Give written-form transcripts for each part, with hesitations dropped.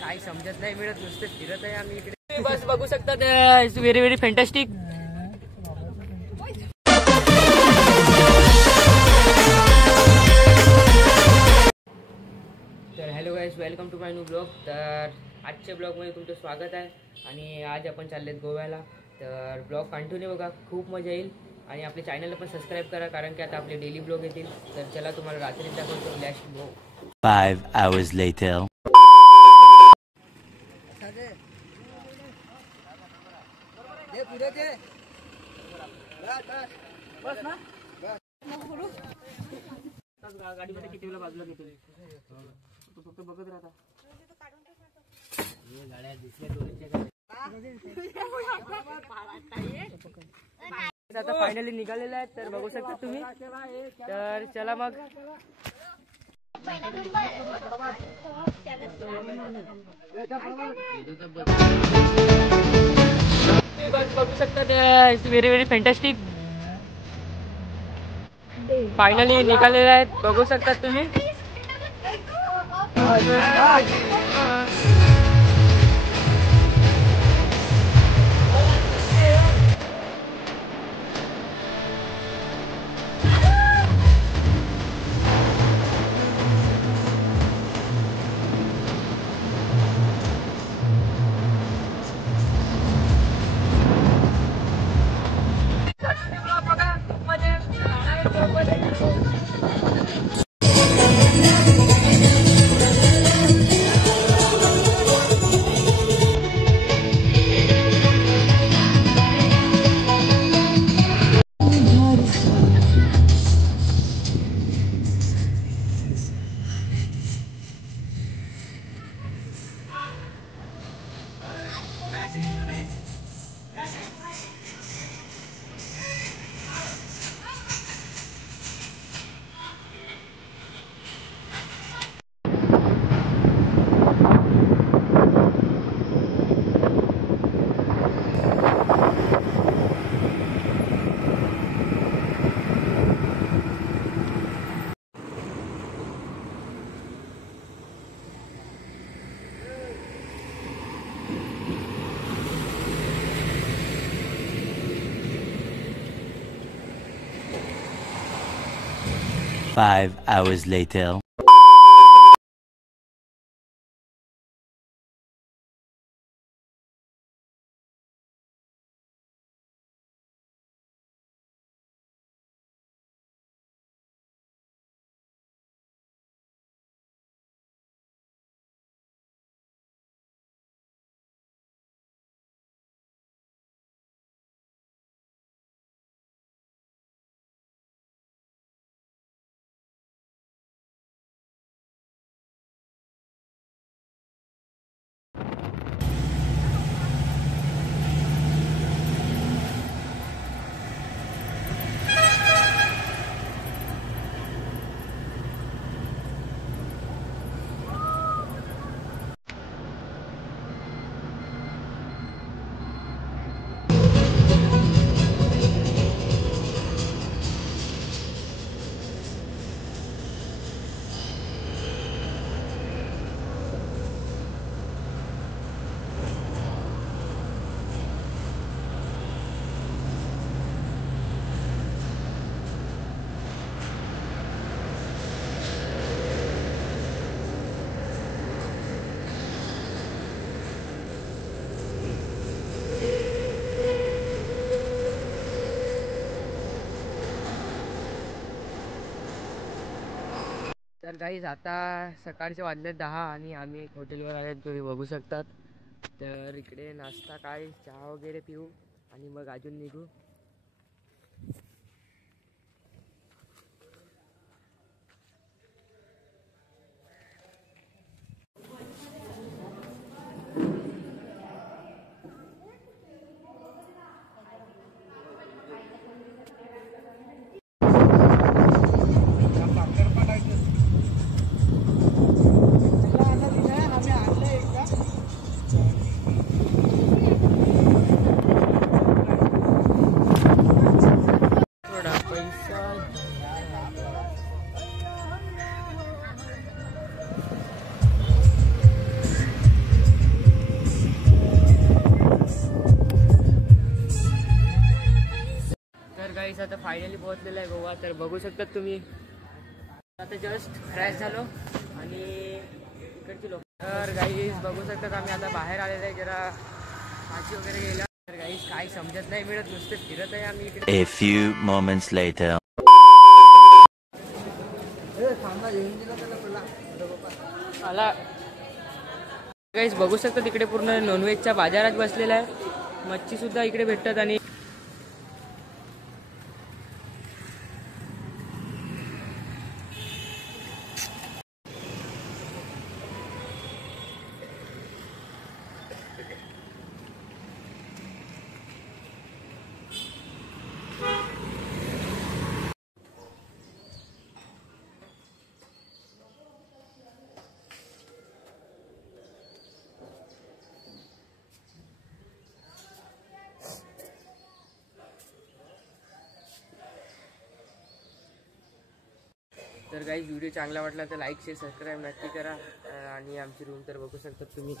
काही समजत नाही मिळत, नुसतं फिरत आहे आम्ही इकडे. बस बघू शकता, व्हेरी व्हेरी फॅन्टॅस्टिक. तर hello guys, welcome to my new blog. तर आजच्या ब्लॉगमध्ये तुमचं स्वागत आहे. आणि आज आपण चाललेत गोव्याला. तर ब्लॉग कंटिन्यू बघा, खूप मजा येईल. आणि आपल्या चॅनलला पण सबस्क्राईब करा, कारण की आता आपले डेली ब्लॉग येतील. तर चला तुम्हाला रात्री दाखवतो. लॅस्ट ब्लॉग 5 hours later. गाडीमध्ये किती वेळा बाजूला घेतो तू, फक्त बघत राहता. आता फायनली निघालेला आहे, तर बघू शकता तुम्ही. तर चला मग. बघू शकता, व्हेरी व्हेरी फॅन्टॅस्टिक. फायनली निघालेले आहेत, बघू शकता तुम्ही. Five hours later. तर गाईज, आता सकाळचे वाजले 10 आणि आम्ही एक हॉटेलवर आले, तुम्ही बघू शकतात. तर इकडे नाश्ता, काय चहा वगैरे पिऊ आणि मग अजून निघू. आता फायनली पोहोचलेलं आहे गोवा. तर बघू शकतात तुम्ही. आता जस्ट फ्रेश झालो आणि इकडची लोक. तर गाईज बघू शकतात आम्ही आता बाहेर आलेलं आहे. जरा भाजी वगैरे गेला. तर गाईज काही समजत नाही मिळत, नुसते फिरत आहे आम्ही इकडे. A few moments later. आला गाईज बघू शकता तिकडे पूर्ण नॉनव्हेजच्या बाजारात बसलेला आहे. मच्छी सुद्धा इकडे भेटतात. आणि तर गाईज व्हिडिओ चांगला वाटला तर लाईक शेअर सबस्क्राईब नक्की करा. आणि आमची रूम तर बघू शकता तुम्ही.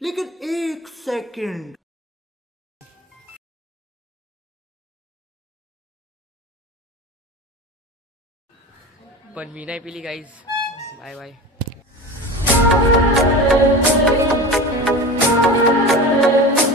लेकिन एक सेकंड, पण मी नाही पिली गाईज. Bye bye.